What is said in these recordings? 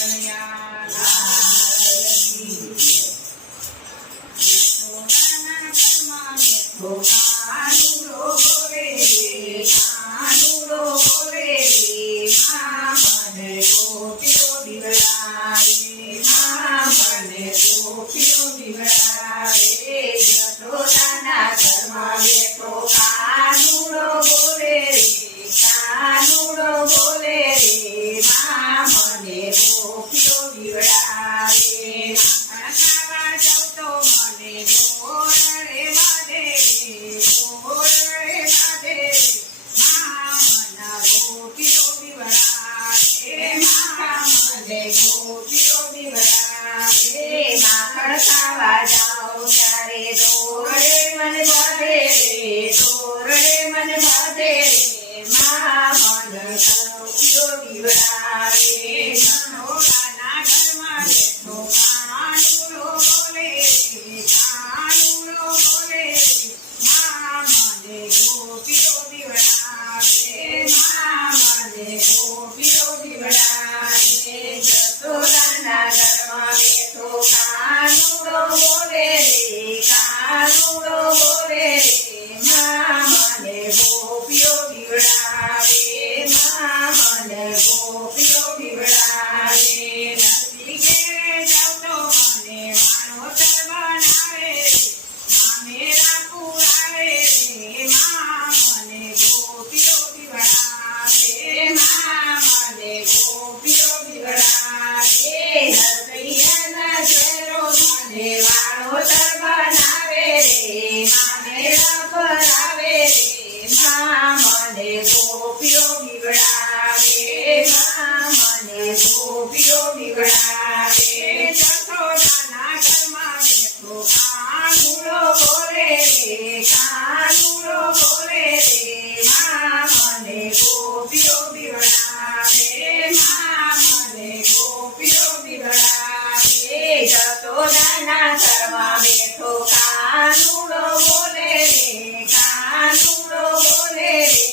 કનૈયા લાલ કી યશોદાના ઘરમાં બેઠો કાનુડો બોલે રે, કાનુડો બોલે રે, મને ગોપીઓ બીવડાવે, મને ગોપીઓ બીવડાવે. યશોદાના ઘરમાં બેઠો કાનુડો બોલે રે, કાનુડો બોલે રે, મને ગોપીઓ બીવડાવે. ખાવા જાઉં તો મને ગોરડે બાંધે રે, ગોરડે બાંધે રે, મના ગોપીઓ બીવડાવે, મને ગોપીઓ બીવડાવે. માખણ ખાવા જાઉં ત્યારે દોરડે મને બાંધે રે, દોરડે મને બાંધે રે, મન ગોપીઓ બીવડાવે. યશોદાના ઘરમાં બેઠો કાનુડો બોલે રે, કાનુડો બોલે રે, મને ગોપીઓ બીવડાવે, મને ગોપીઓ બીવડાવે. યશોદાના ઘરમાં બેઠો કાનુડો બોલે રે, કાનુડો બોલે રે, મને ગોપીઓ બીવડાવે, મને ગોપીઓ બીવડાવે. નથી ઘેરે જાઉં તો મને વાણોતર બનાવે રે, મામેરા પુરાવે રે, મને ગોપીઓ બીવડાવે, મને ગોપીઓ બીવડાવે. નરકૈયાના ઘેરો મને વાણોતર બનાવે રે, મામેરા પરાવે રે, મને ગોપીઓ બીવડાવે, મને ગોપીઓ બીવડાવે. યશોદાના ઘરમાં બેઠો કાનુડો બોલે રે, કાનુડો બોલે રે, મને ગોપીઓ બીવડાવે, મને ગોપીઓ બીવડાવે. યશોદાના ઘરમાં બેઠો કાનુડો બોલે રે, કાનુડો બોલે રે,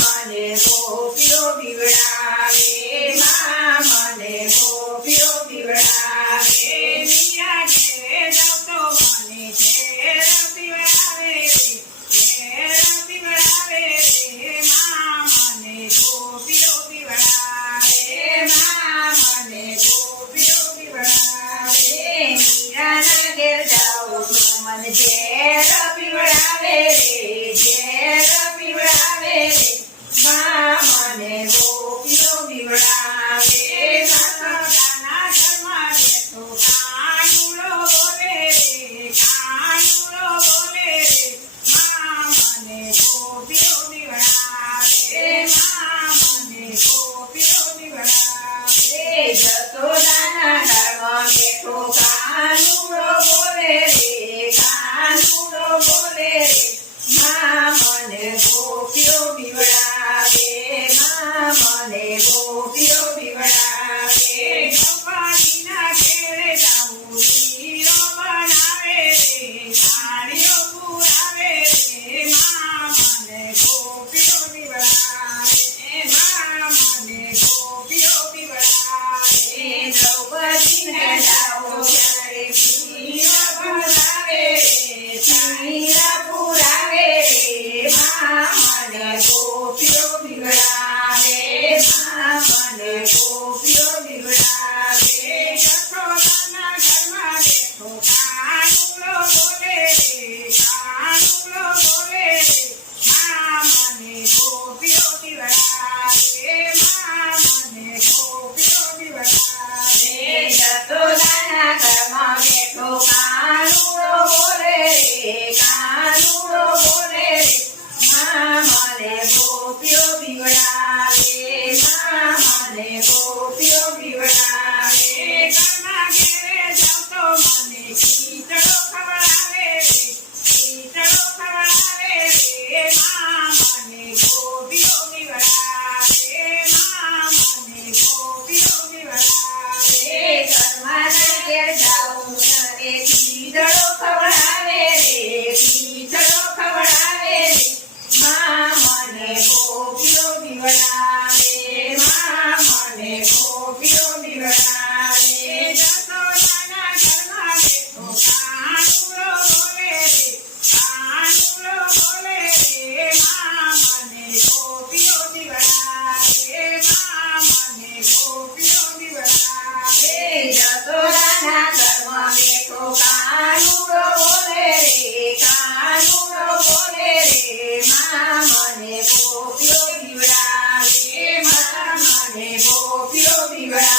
મને ગોપીઓ બીવડાવે, મને ગોપીઓ બીવડાવે. મીરા ઘેરે જાઉં તો મને ઝેર પીવડાવે રે, ઝેર પીવડાવે રે, મને ગોપીઓ બીવડાવે, મને ગોપીઓ બીવડાવે. મીરાના ઘેર જાઉં તો મને ઝેર પીવડાવે રે, ઝેર પીવડાવે રે, મને ગોપીઓ બીવડાવે. યશોદાના ઘરમાં બેઠો કાનુડો બોલે રે, કાનુડો બોલે રે, મને ગોપીઓ બીવડાવે, મને ગોપીઓ બીવડાવે. યશોદાના ઘરમાં બેઠો કાનુડો બોલે રે, કાનુડો બોલે રે, મને ગોપીઓ બીવડાવે, મને ગોપીઓ બીવડાવે. ગોપાળીના ઘેરે જાઉં લીલો બનાવે રે, થાળીઓ પુરાવે રે, મને ગોપીઓ બીવડાવે, મને ગોપીઓ બીવડાવે. દ્રૌપદીને જાઉં ત્યારે લીલો બનાવે રે, થાળીઓ પુરાવે રે, મને ગોપીઓ બીવડાવે, મને ગોપીઓ બીવડાવે. યશોદાના ઘરમાં બેઠો કાનુડો બોલે રે, કાનુડો બોલે રે, મને ગોપીઓ બીવડાવે, મને ગોપીઓ બીવડાવે. યશોદાના ઘરમાં બેઠો કાનુડો બોલે રે, કાનુડો બોલે રે, મને ગોપીઓ બીવડાવે, મને ગોપીઓ બીવડાવે. ઘરના ઘેરે જાઉં તો મને ખીચડો ખવડાવે રે, ખીચડો ખવડાવે રે, મને ગોપીઓ બીવડાવે, મને ગોપીઓ બીવડાવે. ઘરમાંના ઘેર જાઉં ત્યારે ખીચડો ખવડાવે રે, ખીચડો ખવડાવે રે, મને ગોપીઓ બીવડાવે, મને ગોપીઓ બીવડાવે. ગોપીઓ બીવડા